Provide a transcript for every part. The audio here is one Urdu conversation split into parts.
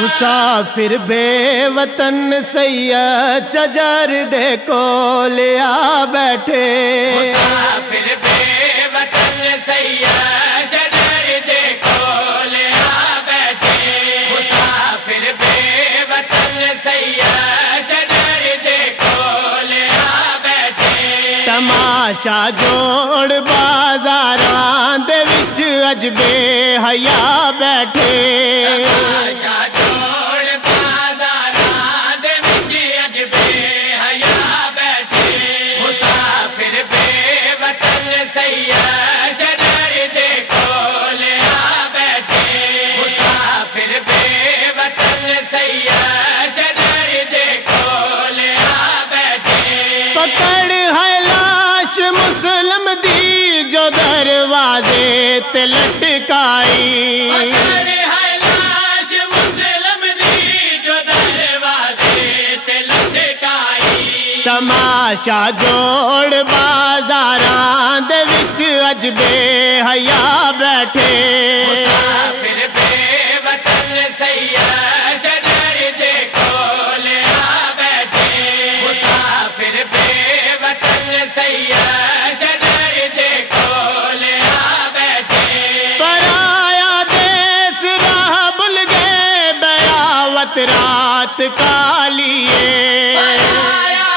مسافر بے وطن سید شجر دے کول آ بیٹھے مسافر بے وطن سید شجر دے کول آ بیٹھے مسافر بے وطن سید شجر دے کول آ بیٹھے تماشا جوڑ بازاراں دے وچ اج بے حیا بیٹھے تماشا دروازے تے لٹکائی لاش مسلم دی جو دروازے تے لٹکائی تماشا جوڑ بازاراں دے وچ اج بے حیا بیٹھے مسافر بے وطن سید شجر دے کول آ بیٹھے مسافر بے وطن سید رات کالیے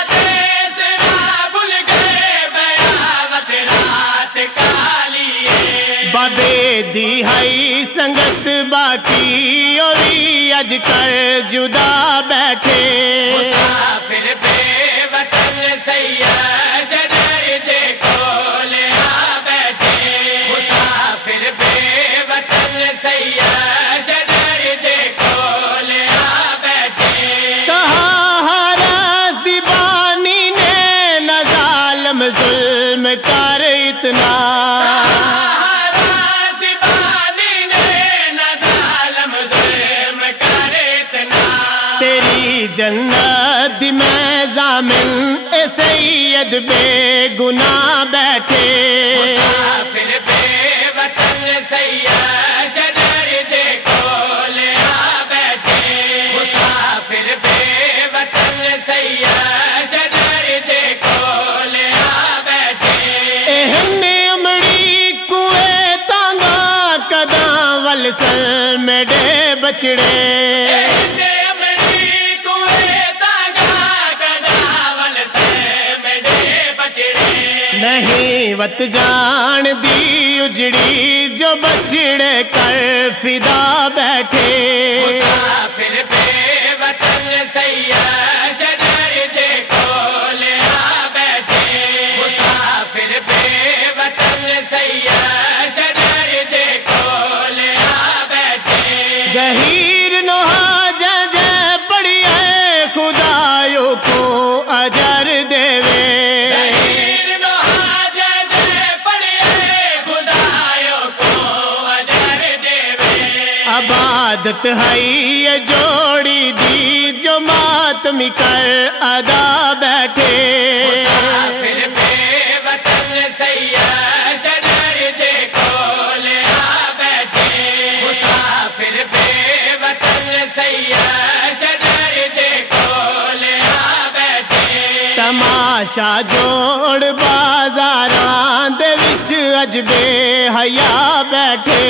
دیس راہ بھول گئے بیاوت رات کالیے بابے دی ہائی سنگت باقی اوری اج کر جدا بیٹھے مسافر بے وطن سید شجر دے کول آ بیٹھے مسافر بے وطن سید ظلم کر اتنا تیری جنت دی میں ضامن اے سید بے گناہ بیٹھے مسافر بے وطن سید شجر دے کول آ بیٹھے مسافر بے وطن سید سل میڈے بچڑے نہیں وت جان دی اجڑی جو بچڑے کر فدا بیٹھے مسافر بے وطن سید شجر دے کول آ بیٹھے مسافر بے وطن سید ظہیر نوحہ جے جے پڑھی ہے خدایوں کو اجر دے وے ظہیر نوحہ جے جے پڑھی ہے خدایوں کو اجر دے وے عبادت ہے یہ جوڑی دی جو ماتمی کر ادا بیٹھے مسافر بے وطن سید شجر دے کول آ بیٹھے مسافر تماشا جوڑ بازاراں دے وچ اج بے حیا بیٹھے